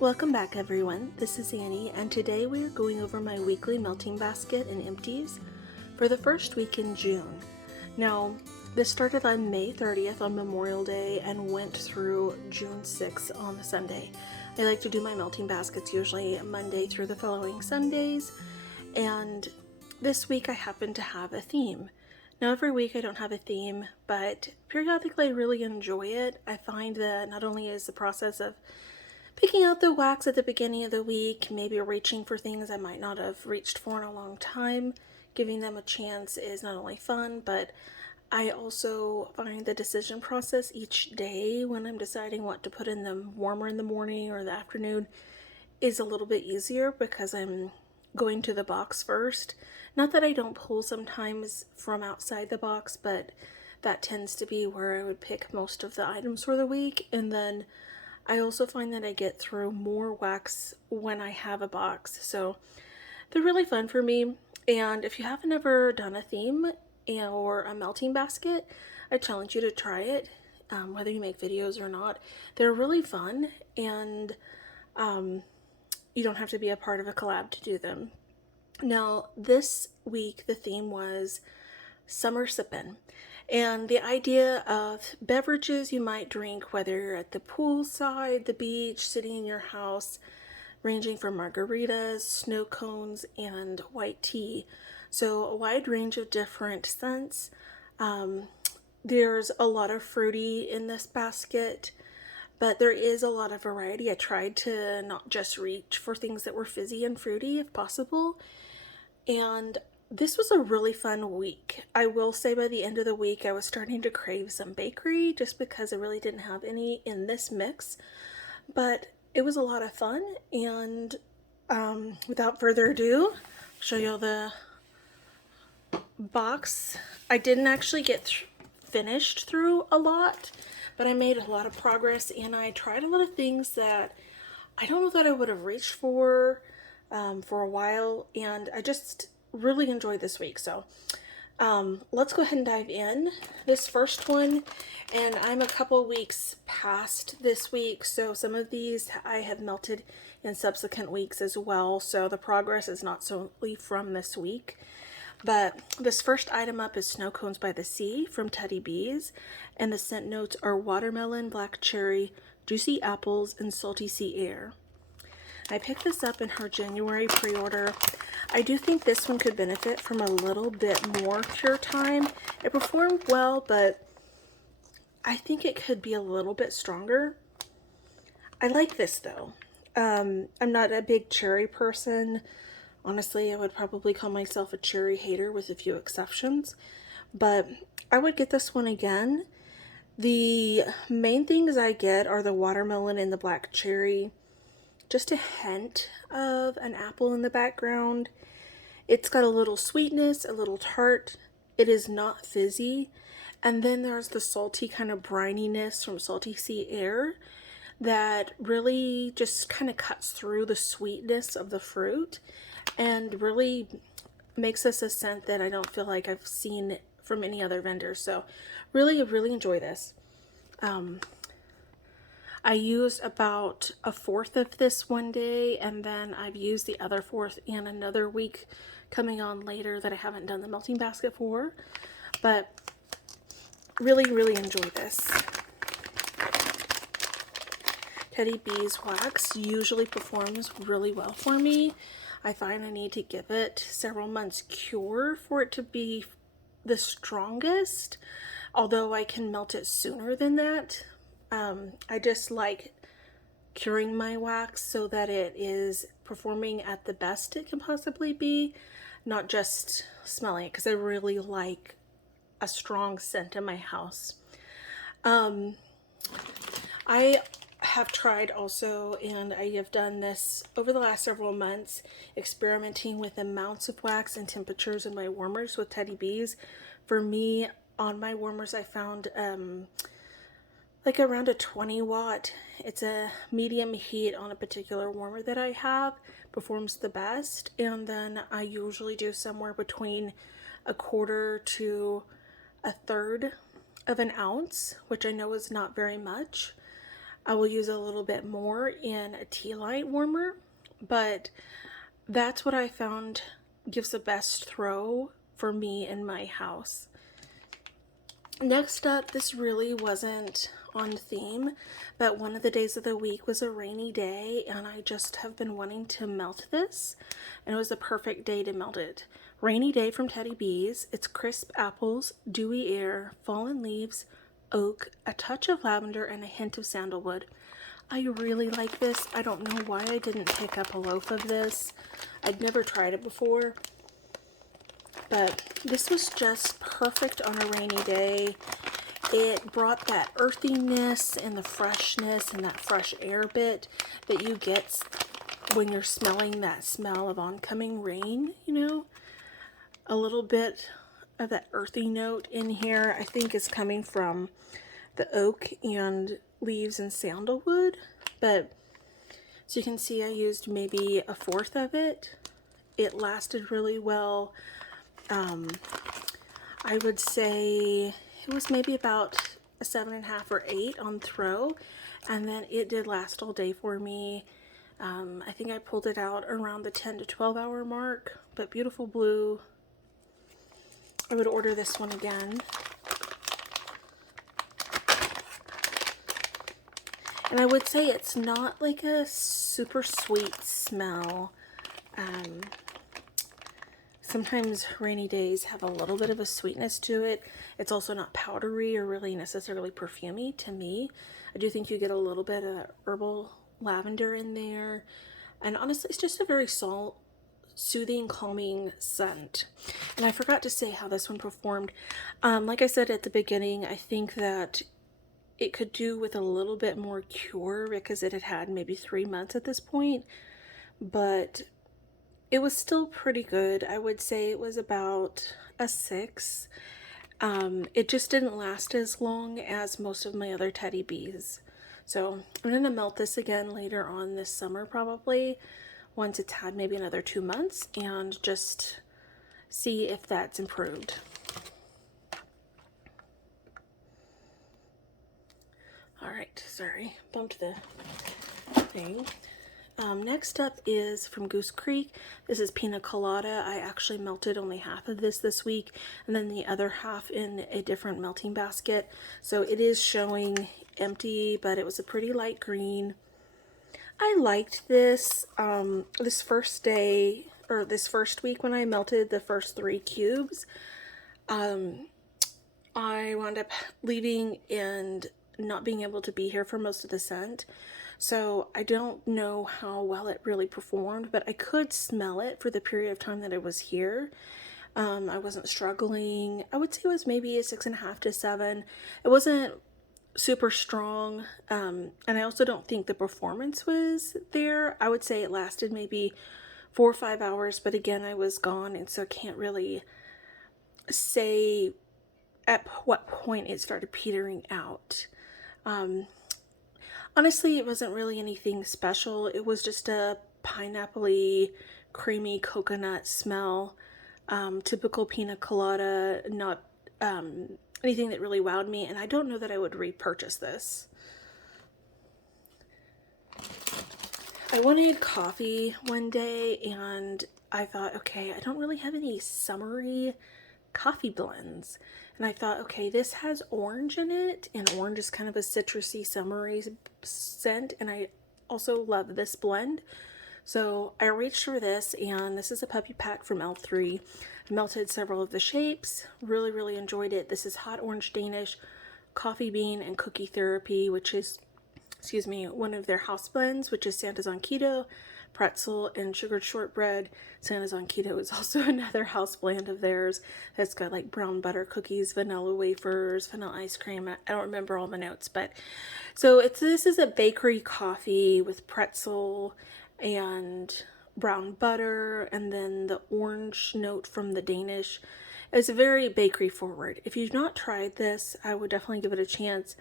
Welcome back everyone, this is Annie, and today we are going over my weekly melting basket and empties for the first week in June. Now, this started on May 30th on Memorial Day and went through June 6th on Sunday. I like to do my melting baskets usually Monday through the following Sundays, and this week I happen to have a theme. Now every week I don't have a theme, but periodically I really enjoy it. I find that not only is the process of picking out the wax at the beginning of the week, maybe reaching for things I might not have reached for in a long time, giving them a chance is not only fun, but I also find the decision process each day when I'm deciding what to put in the warmer in the morning or the afternoon is a little bit easier because I'm going to the box first. Not that I don't pull sometimes from outside the box, but that tends to be where I would pick most of the items for the week. And then I also find that I get through more wax when I have a box. So they're really fun for me. And if you haven't ever done a theme or a melting basket, I challenge you to try it, whether you make videos or not. They're really fun, and you don't have to be a part of a collab to do them. Now, this week the theme was Summer Sippin'. And the idea of beverages you might drink, whether you're at the poolside, the beach, sitting in your house, ranging from margaritas, snow cones, and white tea. So a wide range of different scents. There's a lot of fruity in this basket, but there is a lot of variety. I tried to not just reach for things that were fizzy and fruity if possible. And this was a really fun week. I will say by the end of the week, I was starting to crave some bakery just because I really didn't have any in this mix. But it was a lot of fun, and without further ado, I'll show you the box. I didn't actually get finished through a lot, but I made a lot of progress, and I tried a lot of things that I don't know that I would have reached for a while, and I just really enjoyed this week. So let's go ahead and dive in. This first one, and I'm a couple weeks past this week, so some of these I have melted in subsequent weeks as well, so the progress is not solely from this week. But this first item up is Snow Cones by the Sea from Teddy Bees, and the scent notes are watermelon, black cherry, juicy apples, and salty sea air. I picked this up in her January pre-order. I do think this one could benefit from a little bit more cure time. It performed well, but I think it could be a little bit stronger. I like this though. I'm not a big cherry person. Honestly, I would probably call myself a cherry hater with a few exceptions, but I would get this one again. The main things I get are the watermelon and the black cherry. Just a hint of an apple in the background. It's got a little sweetness, a little tart. It is not fizzy. And then there's the salty kind of brininess from salty sea air that really just kind of cuts through the sweetness of the fruit and really makes this a scent that I don't feel like I've seen from any other vendor. So really enjoy this. I used about a fourth of this one day, and then I've used the other fourth in another week coming on later that I haven't done the melting basket for, but really enjoy this. Teddy Bees wax usually performs really well for me. I find I need to give it several months cure for it to be the strongest, although I can melt it sooner than that. I just like curing my wax so that it is performing at the best it can possibly be, not just smelling it, because I really like a strong scent in my house. I have tried also, and I have done this over the last several months, experimenting with amounts of wax and temperatures in my warmers with Teddy Bees. For me, on my warmers, I found like around a 20 watt. It's a medium heat on a particular warmer that I have, performs the best. And then I usually do somewhere between a quarter to a third of an ounce, which I know is not very much. I will use a little bit more in a tea light warmer, but that's what I found gives the best throw for me in my house. Next up, this really wasn't on theme, but one of the days of the week was a rainy day, and I just have been wanting to melt this, and it was the perfect day to melt it. Rainy Day from Teddy B's. It's crisp apples, dewy air, fallen leaves, oak, a touch of lavender, and a hint of sandalwood. I really like this. I don't know why I didn't pick up a loaf of this. I'd never tried it before, but this was just perfect on a rainy day. It brought that earthiness and the freshness and that fresh air bit that you get when you're smelling that smell of oncoming rain, you know. A little bit of that earthy note in here, I think, is coming from the oak and leaves and sandalwood, but so you can see I used maybe a fourth of it. It lasted really well. I would say it was maybe about a 7.5 or 8 on throw, and then it did last all day for me. I think I pulled it out around the 10 to 12 hour mark, but beautiful blue. I would order this one again. And I would say it's not like a super sweet smell. Sometimes rainy days have a little bit of a sweetness to it. It's also not powdery or really necessarily perfumey to me. I do think you get a little bit of herbal lavender in there. And honestly, it's just a very soothing, calming scent. And I forgot to say how this one performed. Like I said at the beginning, I think that it could do with a little bit more cure because it had had maybe 3 months at this point, but it was still pretty good. I would say it was about a 6. It just didn't last as long as most of my other Teddy B's. So I'm going to melt this again later on this summer probably, once it's had maybe another 2 months, and just see if that's improved. Alright, sorry, bumped the thing. Next up is from Goose Creek. This is Pina Colada. I actually melted only half of this week, and then the other half in a different melting basket. So it is showing empty, but it was a pretty light green. I liked this this first day, or this first week when I melted the first 3 cubes. I wound up leaving and not being able to be here for most of the scent. So I don't know how well it really performed, but I could smell it for the period of time that I was here. I wasn't struggling. I would say it was maybe a 6.5 to 7. It wasn't super strong, and I also don't think the performance was there. I would say it lasted maybe 4 or 5 hours, but again, I was gone, and so I can't really say at what point it started petering out. Honestly, it wasn't really anything special. It was just a pineapple-y, creamy coconut smell. Typical Pina Colada, not anything that really wowed me, and I don't know that I would repurchase this. I wanted coffee one day, and I thought, okay, I don't really have any summery coffee blends. And I thought, okay, this has orange in it, and orange is kind of a citrusy, summery scent, and I also love this blend. So I reached for this, and this is a puppy pack from L3. I melted several of the shapes, really enjoyed it. This is Hot Orange Danish, Coffee Bean, and Cookie Therapy, which is, excuse me, one of their house blends, which is Santa's on Keto, Pretzel, and Sugared Shortbread. Santa's on Keto is also another house blend of theirs that's got like brown butter cookies, vanilla wafers, vanilla ice cream. I don't remember all the notes, but so this is a bakery coffee with pretzel and brown butter, and then the orange note from the Danish. It's very bakery forward. If you've not tried this, I would definitely give it a chance.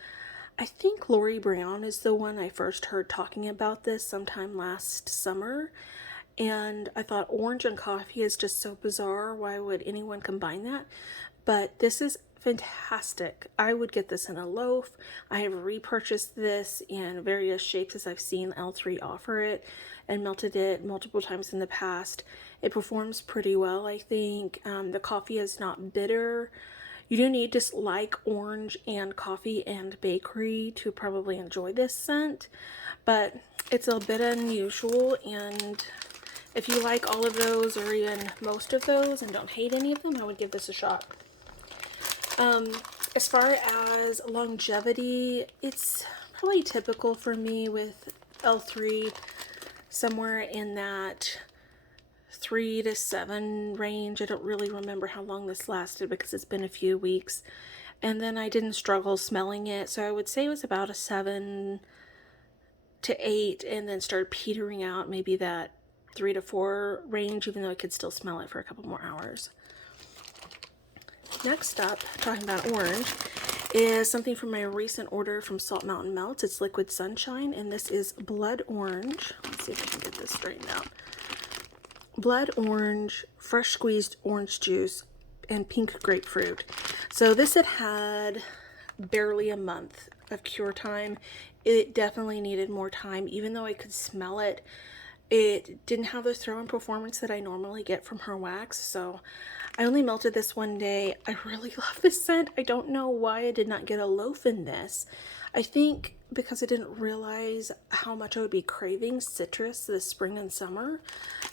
I think Lori Brown is the one I first heard talking about this sometime last summer, and I thought orange and coffee is just so bizarre. Why would anyone combine that? But this is fantastic. I would get this in a loaf. I have repurchased this in various shapes as I've seen L3 offer it, and melted it multiple times in the past. It performs pretty well, I think. The coffee is not bitter. You do need to like orange and coffee and bakery to probably enjoy this scent, but it's a bit unusual, and if you like all of those or even most of those and don't hate any of them, I would give this a shot. As far as longevity, it's probably typical for me with L3, somewhere in that 3 to 7 range. I don't really remember how long this lasted because it's been a few weeks, and then I didn't struggle smelling it, so I would say it was about a 7 to 8, and then started petering out maybe that 3 to 4 range, even though I could still smell it for a couple more hours. Next up, talking about orange, is something from my recent order from Salt Mountain Melts. It's Liquid Sunshine, and this is blood orange. Let's see if I can get this straightened out. Blood orange, fresh squeezed orange juice, and pink grapefruit. So this had barely a month of cure time. It definitely needed more time. Even though I could smell it, it didn't have the throw-in performance that I normally get from her wax, so I only melted this one day. I really love this scent. I don't know why I did not get a loaf in this. I think because I didn't realize how much I would be craving citrus this spring and summer.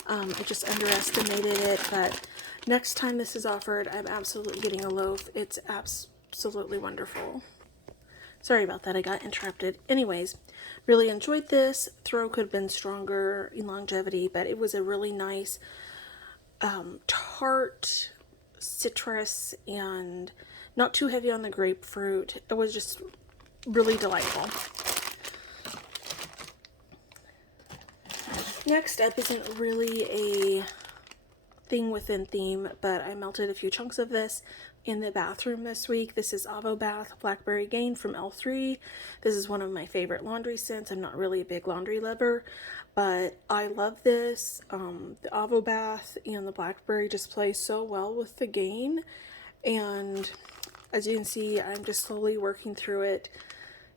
I just underestimated it, but next time this is offered, I'm absolutely getting a loaf. It's absolutely wonderful. Sorry about that, I got interrupted. Anyways, really enjoyed this. Throw could have been stronger in longevity, but it was a really nice tart citrus and not too heavy on the grapefruit. It was just really delightful. Next up isn't really a thing within theme, but I melted a few chunks of this in the bathroom this week. This is Avo Bath Blackberry Gain from L3. This is one of my favorite laundry scents. I'm not really a big laundry lover, but I love this. The Avo Bath and the Blackberry just play so well with the Gain, and as you can see, I'm just slowly working through it.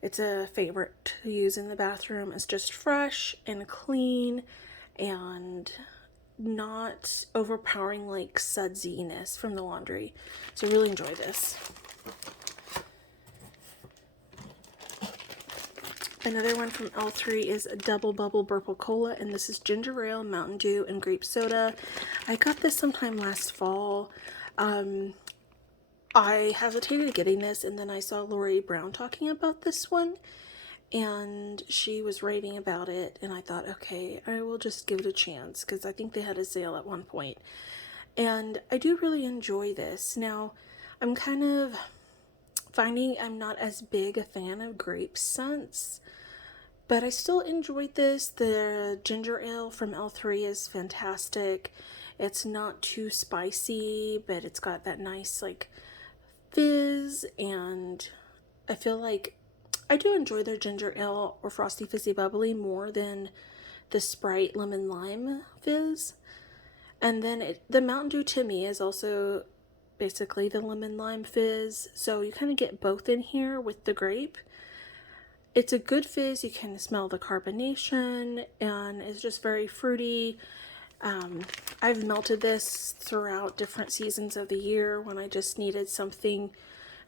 It's a favorite to use in the bathroom. It's just fresh and clean and not overpowering like sudsiness from the laundry. So really enjoy this. Another one from L3 is Double Bubble Purple Cola, and this is ginger ale, Mountain Dew, and grape soda. I got this sometime last fall. I hesitated getting this, and then I saw Lori Brown talking about this one, and she was raving about it, and I thought, okay, I will just give it a chance, because I think they had a sale at one point. And I do really enjoy this. Now, I'm kind of finding I'm not as big a fan of grape scents, but I still enjoyed this. The ginger ale from L3 is fantastic. It's not too spicy, but it's got that nice like fizz, and I feel like I do enjoy their ginger ale or frosty fizzy bubbly more than the Sprite lemon lime fizz. And then the Mountain Dew to me is also basically the lemon lime fizz, so you kind of get both in here with the grape. It's a good fizz. You can smell the carbonation, and it's just very fruity. I've melted this throughout different seasons of the year when I just needed something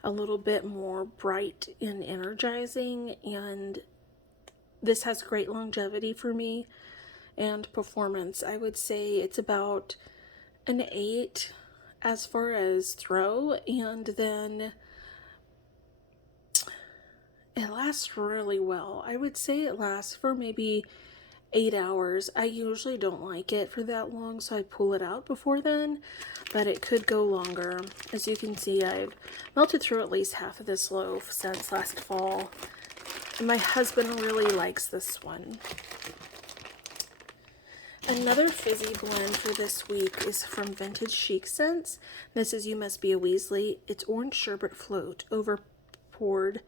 a little bit more bright and energizing, and this has great longevity for me and performance. I would say it's about an 8 as far as throw, and then it lasts really well. I would say it lasts for maybe 8 hours. I usually don't like it for that long, so I pull it out before then, but it could go longer. As you can see, I've melted through at least half of this loaf since last fall, and my husband really likes this one. Another fizzy blend for this week is from Vintage Chic Scents. This is You Must Be a Weasley. It's orange sherbet float over poured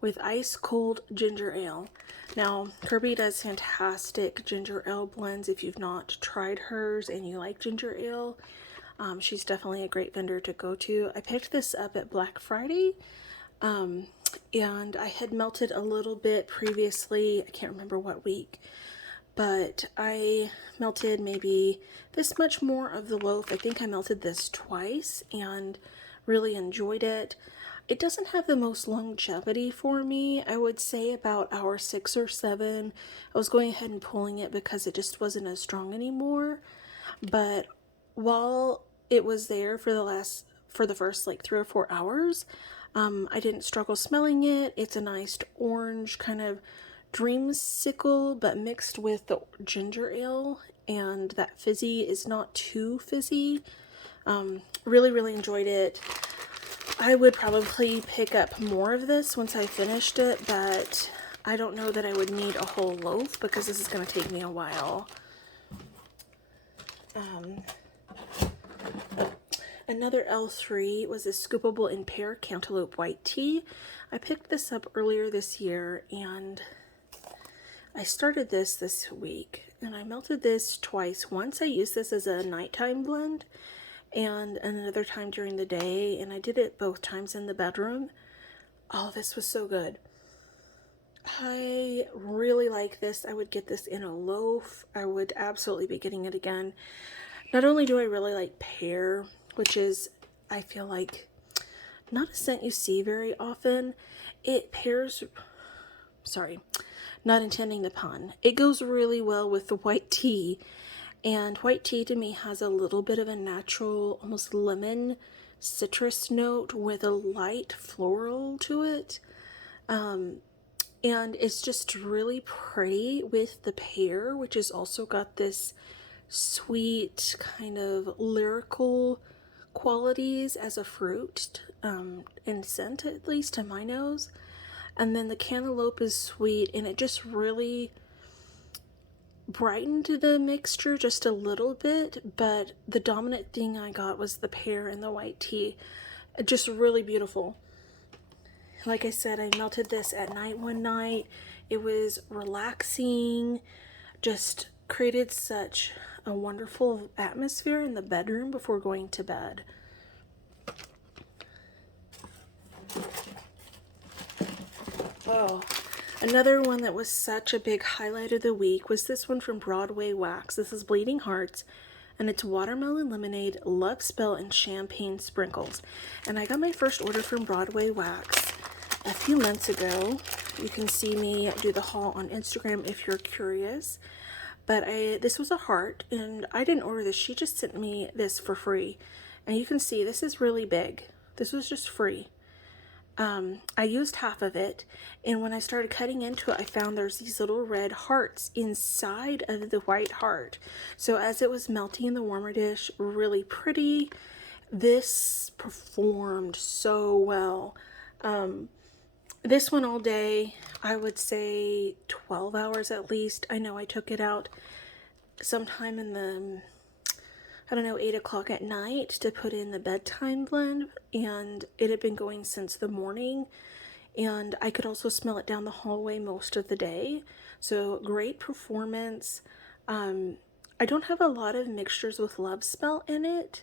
with ice cold ginger ale. Now, Kirby does fantastic ginger ale blends. If you've not tried hers and you like ginger ale, She's definitely a great vendor to go to. I picked this up at Black Friday, and I had melted a little bit previously. I can't remember what week, but I melted maybe this much more of the loaf. I think I melted this twice and really enjoyed it. It doesn't have the most longevity for me. I would say about hour 6 or 7. I was going ahead and pulling it because it just wasn't as strong anymore. But while it was there for the first like 3 or 4 hours, I didn't struggle smelling it. It's a nice orange kind of dreamsicle, but mixed with the ginger ale, and that fizzy is not too fizzy. Really enjoyed it. I would probably pick up more of this once I finished it, but I don't know that I would need a whole loaf because this is going to take me a while. Another L3 was this scoopable in pear cantaloupe white tea. I picked this up earlier this year, and I started this week, and I melted this twice. Once I used this as a nighttime blend, and another time during the day, and I did it both times in the bedroom. Oh, this was so good. I really like this. I would get this in a loaf. I would absolutely be getting it again. Not only do I really like pear, which is, I feel like, not a scent you see very often. It pairs, sorry, not intending the pun. It goes really well with the white tea. And white tea to me has a little bit of a natural, almost lemon citrus note with a light floral to it. And it's just really pretty with the pear, which has also got this sweet kind of lyrical qualities as a fruit, in scent, at least to my nose. And then the cantaloupe is sweet, and it just really brightened the mixture just a little bit, but the dominant thing I got was the pear and the white tea. Just really beautiful. Like I said, I melted this at night one night. It was relaxing, just created such a wonderful atmosphere in the bedroom before going to bed. Oh, another one that was such a big highlight of the week was this one from Broadway Wax. This is Bleeding Hearts, and it's watermelon lemonade, love spell, and champagne sprinkles. And I got my first order from Broadway Wax a few months ago. You can see me do the haul on Instagram if you're curious. But this was a heart, and I didn't order this. She just sent me this for free. And you can see this is really big. This was just free. I used half of it, and when I started cutting into it, I found there's these little red hearts inside of the white heart. So as it was melting in the warmer dish, really pretty. This performed so well. This one all day, I would say 12 hours at least. I know I took it out sometime in the, 8 o'clock at night to put in the bedtime blend, and it had been going since the morning, and I could also smell it down the hallway most of the day. So great performance. I don't have a lot of mixtures with Love Spell in it,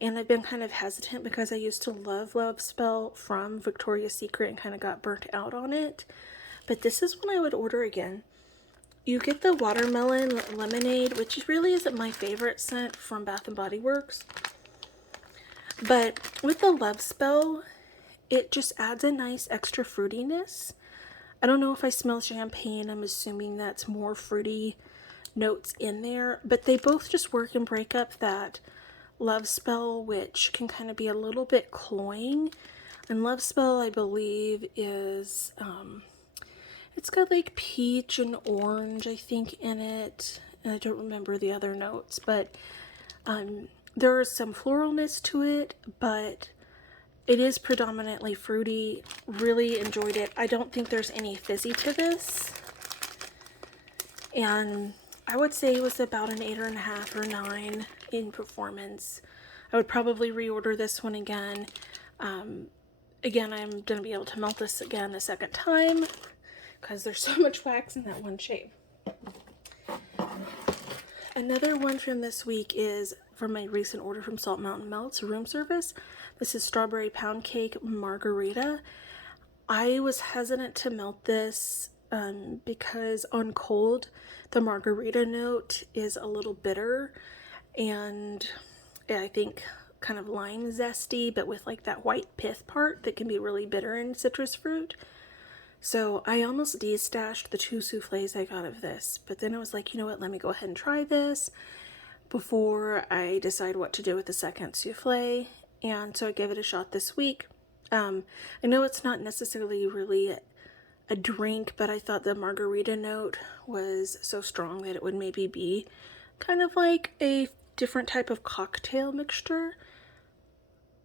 and I've been kind of hesitant because I used to love Spell from Victoria's Secret and kind of got burnt out on it. But this is one I would order again. You get the watermelon lemonade, which really isn't my favorite scent from Bath & Body Works. But with the Love Spell, it just adds a nice extra fruitiness. I don't know if I smell champagne. I'm assuming that's more fruity notes in there. But they both just work and break up that Love Spell, which can kind of be a little bit cloying. And Love Spell, I believe, is... it's got like peach and orange, I think, in it. And I don't remember the other notes, but there is some floralness to it, but it is predominantly fruity. Really enjoyed it. I don't think there's any fizzy to this. And I would say it was about an 8.5 or 9 in performance. I would probably reorder this one again. Again, I'm going to be able to melt this again a second time, because there's so much wax in that one shape. Another one from this week is from my recent order from Salt Mountain Melts room service. This is Strawberry Pound Cake Margarita. I was hesitant to melt this because on cold, the margarita note is a little bitter and I think kind of lime zesty, but with like that white pith part that can be really bitter in citrus fruit. So I almost de-stashed the 2 souffles I got of this, but then I was like, you know what, let me go ahead and try this before I decide what to do with the second souffle. And so I gave it a shot this week. I know it's not necessarily really a drink, but I thought the margarita note was so strong that it would maybe be kind of like a different type of cocktail mixture.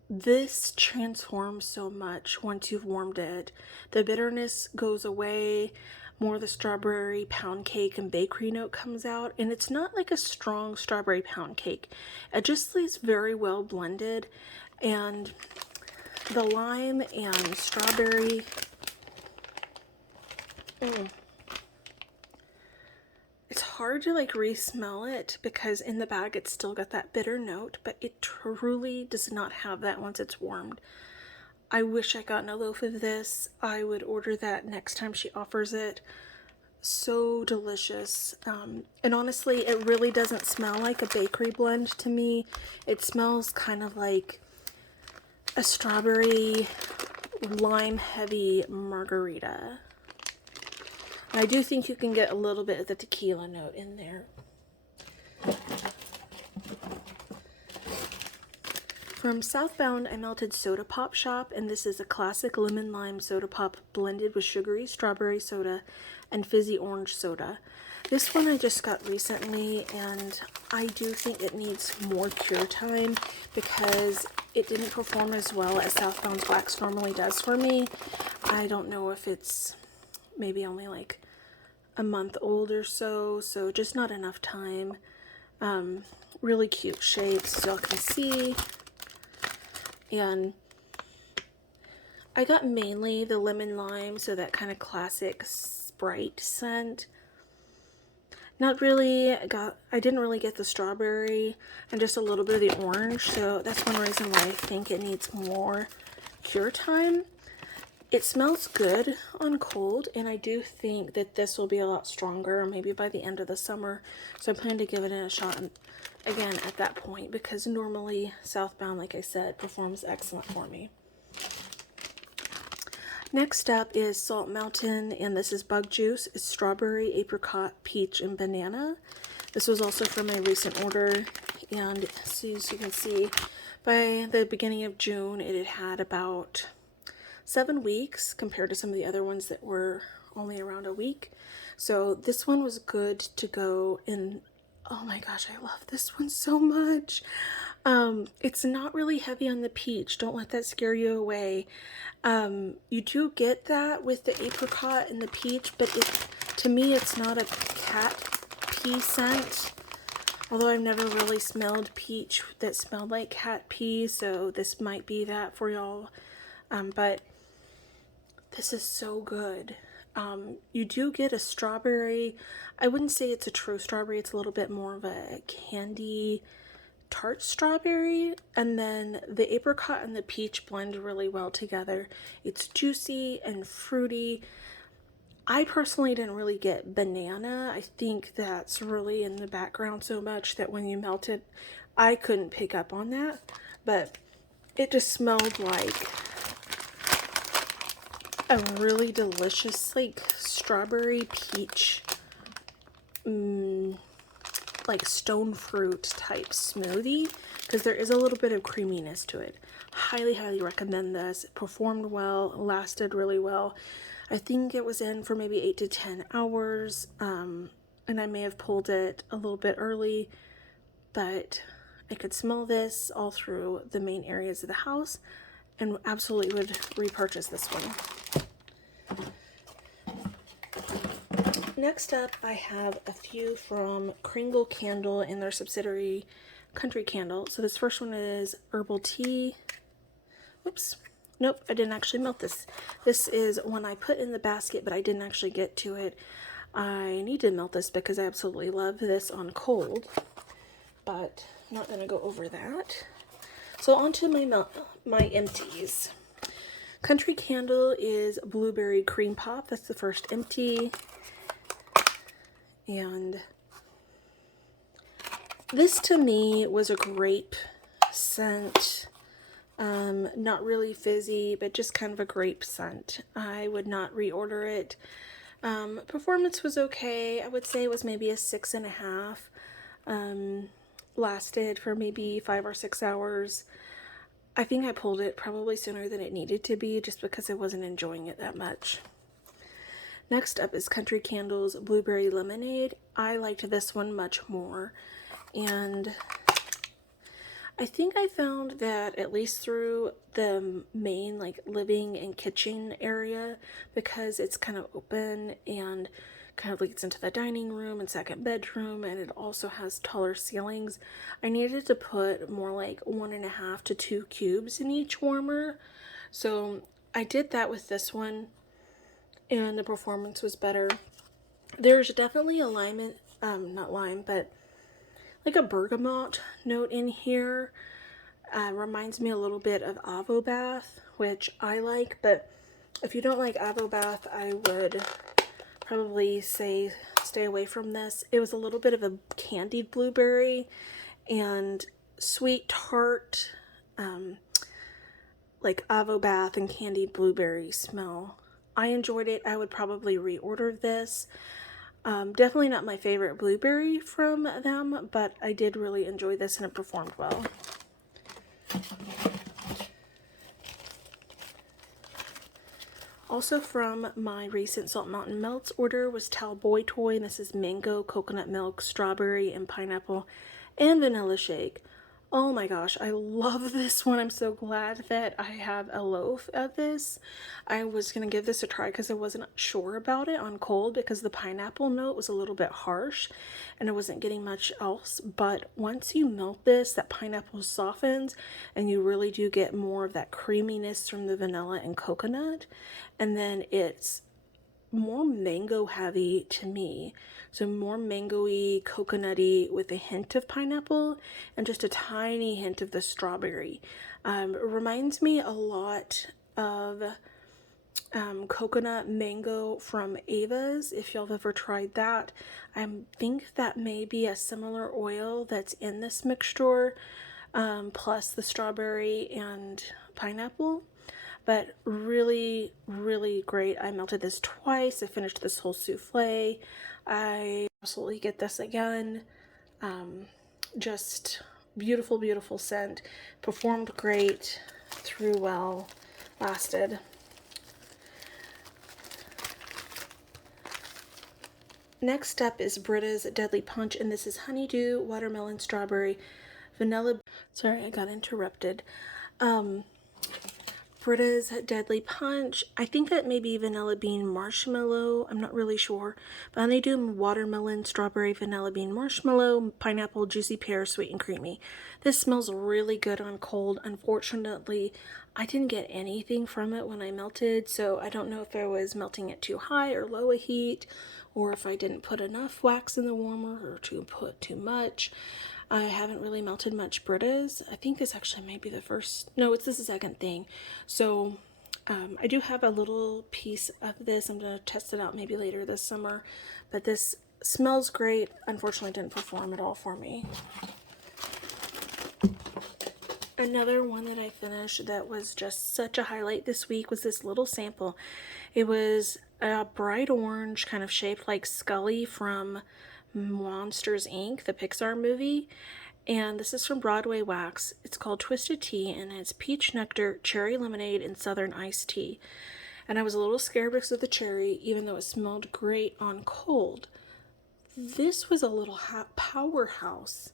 This transforms so much once you've warmed it. The bitterness goes away, more of the strawberry pound cake and bakery note comes out, and it's not like a strong strawberry pound cake. It just is very well blended, and the lime and strawberry, it's hard to like re-smell it because in the bag it's still got that bitter note, but it truly does not have that once it's warmed. I wish I gotten a loaf of this. I would order that next time she offers it. So delicious. And honestly, it really doesn't smell like a bakery blend to me. It smells kind of like a strawberry lime heavy margarita. And I do think you can get a little bit of the tequila note in there. From Southbound, I melted Soda Pop Shop, and this is a classic lemon lime soda pop blended with sugary strawberry soda and fizzy orange soda. This one I just got recently, and I do think it needs more cure time because it didn't perform as well as Southbound Wax normally does for me. I don't know if it's maybe only like a month old or so, so just not enough time. Really cute shapes, so y'all can see. And I got mainly the lemon lime, so that kind of classic Sprite scent. Not really, I didn't really get the strawberry and just a little bit of the orange, so that's one reason why I think it needs more cure time. It smells good on cold, and I do think that this will be a lot stronger maybe by the end of the summer, so I'm planning to give it a shot again at that point because normally Southbound, like I said, performs excellent for me. Next up is Salt Mountain, and this is Bug Juice. It's strawberry, apricot, peach, and banana. This was also from my recent order, and as you can see, by the beginning of June, it had about 7 weeks compared to some of the other ones that were only around a week. So this one was good to go in. Oh my gosh, I love this one so much. It's not really heavy on the peach. Don't let that scare you away. You do get that with the apricot and the peach, but to me it's not a cat pee scent. Although I've never really smelled peach that smelled like cat pee, so this might be that for y'all. But this is so good. You do get a strawberry. I wouldn't say it's a true strawberry. It's a little bit more of a candy tart strawberry. And then the apricot and the peach blend really well together. It's juicy and fruity. I personally didn't really get banana. I think that's really in the background so much that when you melt it, I couldn't pick up on that. But it just smelled like a really delicious like strawberry peach like stone fruit type smoothie, because there is a little bit of creaminess to it. Highly recommend this. It performed well, lasted really well. I think it was in for maybe 8 to 10 hours, and I may have pulled it a little bit early, but I could smell this all through the main areas of the house and absolutely would repurchase this one. Next up, I have a few from Kringle Candle and their subsidiary Country Candle. So this first one is Herbal Tea. Whoops. Nope, I didn't actually melt this. This is one I put in the basket, but I didn't actually get to it. I need to melt this because I absolutely love this on cold. but I'm not going to go over that. So on to my empties. Country Candle is Blueberry Cream Pop. That's the first empty. And this to me was a grape scent. Not really fizzy, but just kind of a grape scent. I would not reorder it. Performance was okay. I would say it was maybe a 6.5. Lasted for maybe 5 or 6 hours. I think I pulled it probably sooner than it needed to be, just because I wasn't enjoying it that much. Next up is Country Candle's Blueberry Lemonade. I liked this one much more, and I think I found that at least through the main like living and kitchen area, because it's kind of open and kind of leads into the dining room and second bedroom, and it also has taller ceilings, I needed to put more like 1.5 to 2 cubes in each warmer. So I did that with this one, and the performance was better. There's definitely a lime, not lime, but like a bergamot note in here. Reminds me a little bit of Avo Bath, which I like, but if you don't like Avo Bath, I would probably say stay away from this. It was a little bit of a candied blueberry and sweet tart, like Avo Bath and candied blueberry smell. I enjoyed it. I would probably reorder this. Definitely not my favorite blueberry from them, but I did really enjoy this and it performed well. Also from my recent Salt Mountain Melts order was Tall Boy Toy, and this is mango, coconut milk, strawberry, and pineapple, and vanilla shake. Oh my gosh, I love this one. I'm so glad that I have a loaf of this. I was going to give this a try because I wasn't sure about it on cold, because the pineapple note was a little bit harsh and I wasn't getting much else. But once you melt this, that pineapple softens and you really do get more of that creaminess from the vanilla and coconut. And then it's more mango heavy to me, so more mangoey, coconutty with a hint of pineapple and just a tiny hint of the strawberry. It reminds me a lot of coconut mango from Ava's, if y'all have ever tried that. I think that may be a similar oil that's in this mixture, plus the strawberry and pineapple. But really, really great. I melted this twice. I finished this whole souffle. I absolutely get this again. Just beautiful, beautiful scent. Performed great. Threw well. Lasted. Next up is Brita's Deadly Punch, and this is honeydew, watermelon, strawberry, vanilla. Sorry, I got interrupted. Brita's Deadly Punch. I think that may be vanilla bean marshmallow. I'm not really sure. But honeydew, watermelon, strawberry, vanilla bean marshmallow, pineapple, juicy pear, sweet and creamy. This smells really good on cold. Unfortunately, I didn't get anything from it when I melted, so I don't know if I was melting it too high or low a heat, or if I didn't put enough wax in the warmer or put too much. I haven't really melted much Brita's. I think this actually may be the first, no, it's the second thing. So I do have a little piece of this. I'm going to test it out maybe later this summer, but this smells great. Unfortunately, it didn't perform at all for me. Another one that I finished that was just such a highlight this week was this little sample. It was a bright orange, kind of shaped like Scully from Monsters Inc., the Pixar movie, and this is from Broadway Wax. It's called Twisted Tea, and it's peach nectar, cherry lemonade, and southern iced tea. And I was a little scared because of the cherry, even though it smelled great on cold. This was a little powerhouse.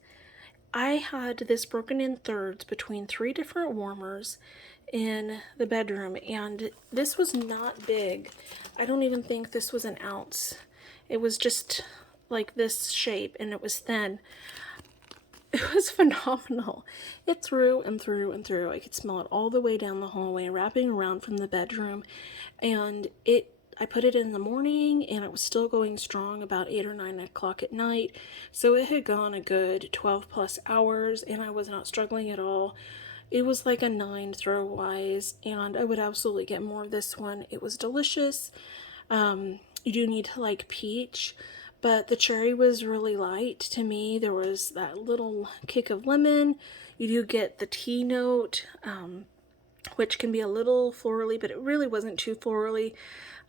I had this broken in thirds between 3 different warmers in the bedroom, and this was not big. I don't even think this was an ounce. It was just like this shape, and it was thin. It was phenomenal. It threw and through and through. I could smell it all the way down the hallway, wrapping around from the bedroom, and it I put it in the morning and it was still going strong about 8 or 9 o'clock at night. So it had gone a good 12 plus hours and I was not struggling at all. It was like a 9 throw wise, and I would absolutely get more of this one. It was delicious. You do need to like peach, but the cherry was really light to me. There was that little kick of lemon. You do get the tea note, which can be a little florally, but it really wasn't too florally.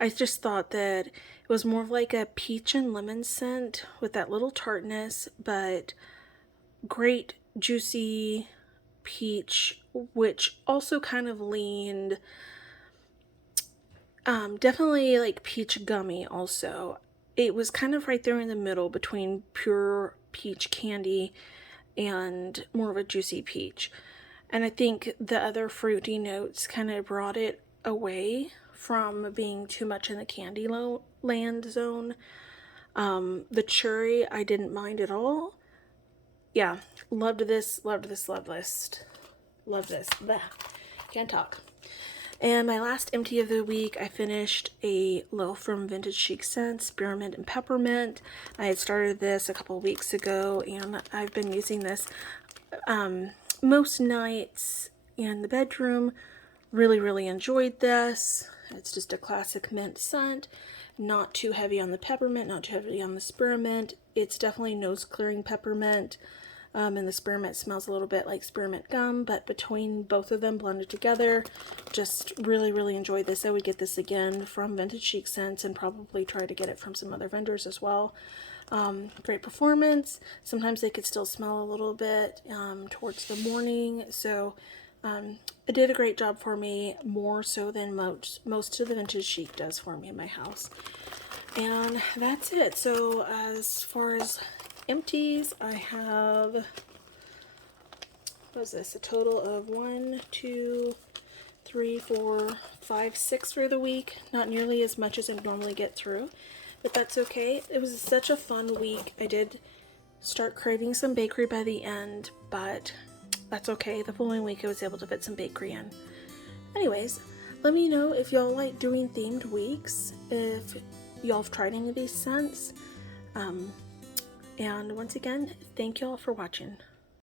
I just thought that it was more of like a peach and lemon scent with that little tartness, but great juicy peach, which also kind of leaned definitely like peach gummy also. It was kind of right there in the middle between pure peach candy and more of a juicy peach. And I think the other fruity notes kind of brought it away from being too much in the candy land zone. The cherry I didn't mind at all. Yeah, loved this, loved this, loved this. Love this. Blech. Can't talk. And my last empty of the week, I finished a loaf from Vintage Chic Scents, Spearmint and Peppermint. I had started this a couple weeks ago, and I've been using this most nights in the bedroom. Really, really enjoyed this. It's just a classic mint scent. Not too heavy on the peppermint, not too heavy on the spearmint. It's definitely nose clearing peppermint. And the spearmint smells a little bit like spearmint gum, but between both of them blended together, just really, really enjoyed this. I would get this again from Vintage Chic Scents and probably try to get it from some other vendors as well. Great performance. Sometimes they could still smell a little bit towards the morning, so it did a great job for me, more so than most of the Vintage Chic does for me in my house. And that's it. So as far as empties, I have, what is this, a total of 1, 2, 3, 4, 5, 6 for the week. Not nearly as much as I normally get through, but that's okay. It was such a fun week. I did start craving some bakery by the end, but that's okay. The following week I was able to fit some bakery in. Anyways, let me know if y'all like doing themed weeks, if y'all have tried any of these scents. And once again, thank y'all for watching.